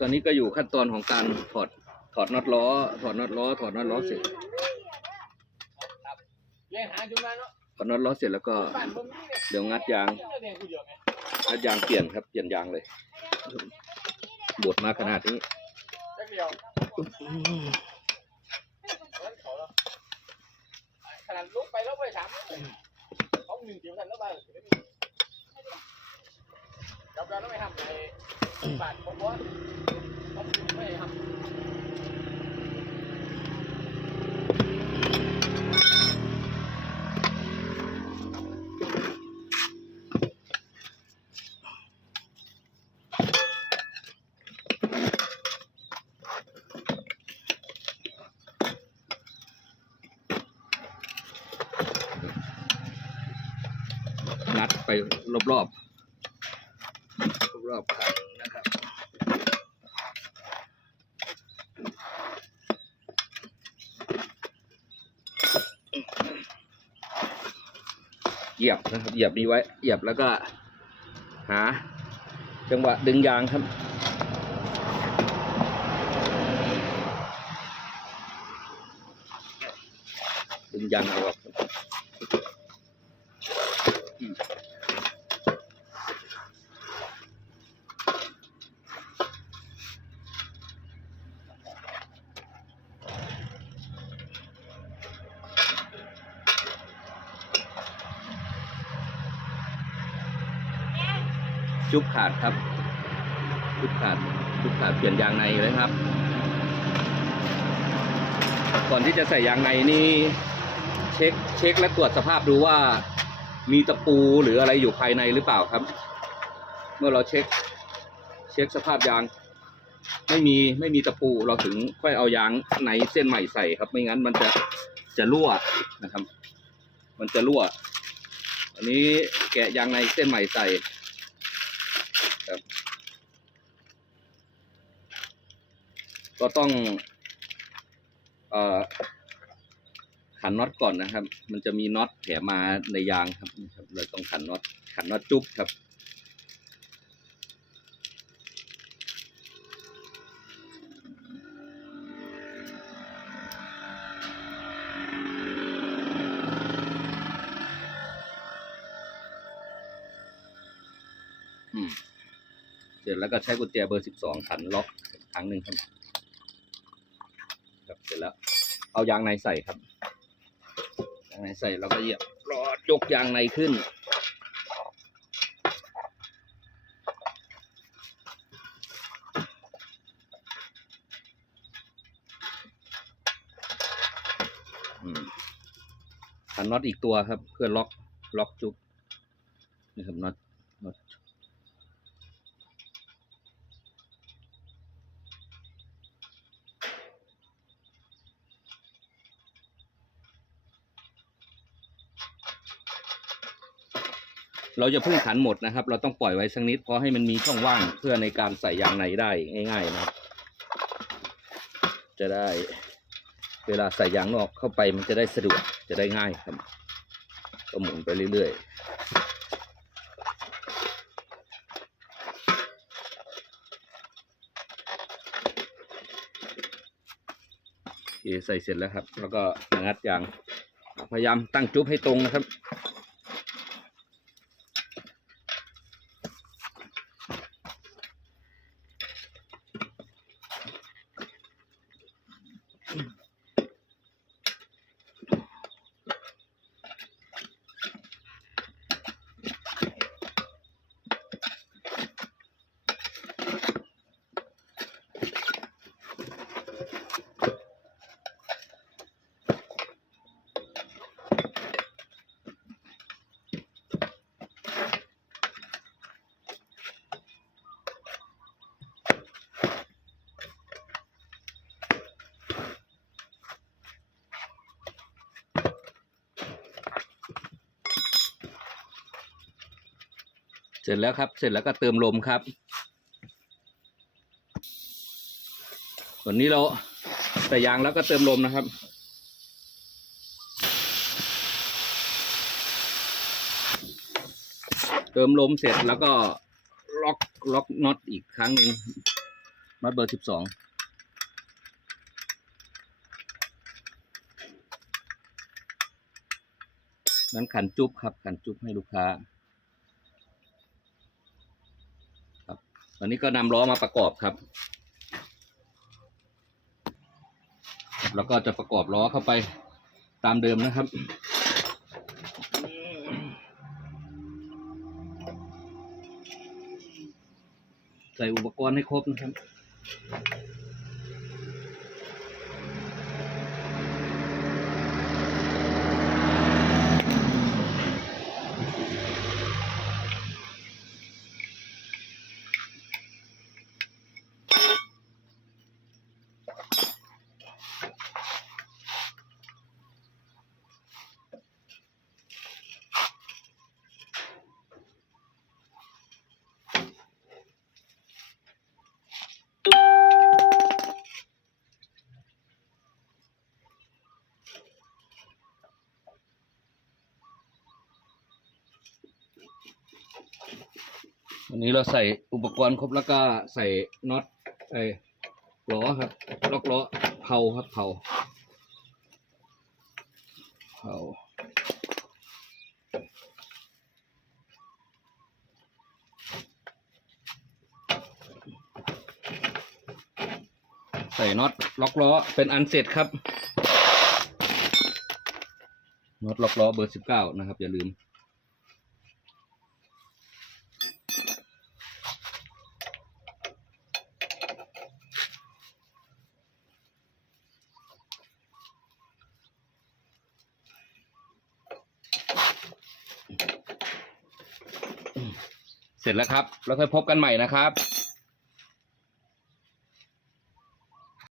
ตอนนี้ก็อยู่ขั้นตอนของการถอดถอดน็อตล้อ ถอดน็อตล้อ ถอดน็อตล้อเสร็จถอดน็อตล้อเสร็จแล้วก็เดี๋ยวงัดยางงัดยางเปลี่ยนครับเปลี่ยนยางเลยบดมาขนาดนี้ขนาดลุกไปแล้วไปสามเขาหนึ่งเดียวกันแล้วไปจับกันแล้วไม่ทำใน บานผมว่าเขาไม่ทำงัดไปรอบๆรอบๆครับนะครับ เหยียบนะครับ เหยียบนี้ไว้ เหยียบแล้วก็ หา จังหวะดึงยางครับ ดึงยางเอาออก จุบขาดครับ จุบขาด จุบขาดเปลี่ยนยางในเลยครับ ก่อนที่จะใส่ยางในนี่เช็คเช็คและตรวจสภาพดูว่า มีตะปูหรืออะไรอยู่ภายในหรือเปล่าครับ เมื่อเราเช็ค เช็คสภาพยาง ไม่มีไม่มีตะปูเราถึงค่อยเอายางในเส้นใหม่ใส่ครับ ไม่งั้นมันจะจะรั่วนะครับ มันจะรั่ว อันนี้แกะยางในเส้นใหม่ใส่ ครับ ก็ต้องอขันน็อตก่อนนะครับ มันจะมีน็อตแถมมาในยางครับนะครับเราต้องขันน็อตขันน็อตจุ๊บครับ ร็จแล้วก็ใช้กุญแจเบอร์สิบสองขันล็อกครั้งหนึ่งครับครับเสร็จแล้ว เอายางในใส่ครับยางในใส่เราก็เหยียบรอยกยางในขึ้นขันน็อตอีกตัวครับ เพื่อล็อกล็อกจุกนี่ครับน็อตน็อต เราจะพึ่งขันหมดนะครับ เราต้องปล่อยไว้สักนิดเพราะให้มันมีช่องว่างเพื่อในการใส่ยางในได้ง่าย ๆ นะครับ จะได้เวลาใส่ยางนอกเข้าไปมันจะได้สะดวกจะได้ง่ายครับ ก็หมุนไปเรื่อยๆใส่เสร็จแล้วครับ แล้วก็งัดยางพยายามตั้งจุ๊บให้ตรงนะครับ สร็จแล้วครับ เสร็จแล้วก็เติมลมครับส่วนนี้เราใส่ยางแล้วก็เติมลมนะครับ เติมลมเสร็จแล้วก็ล็อกล็อกน็อตอีกครั้งหนึ่งน็อตเบอร์สิบสองนั้นขันจุ๊บครับขันจุ๊บให้ลูกค้า ครับต อนนี้ก็นำล้อมาประกอบครับ แล้วก็จะประกอบล้อเข้าไปตามเดิมนะครับใส่อุปกรณ์ให้ครบนะครับ วันนี้เราใส่อุปกรณ์ครบแล้วก็ใส่น็อตไอ้ล้อครับล็อกล้อเผาครับเผาเผาใส่น็อตล็อกล้อเป็นอันเสร็จครับน็อตล็อกล้อเบอร์สิบเก้านะครับ อย่าลืม เสร็จแล้วครับ แล้วค่อยพบกันใหม่นะครับ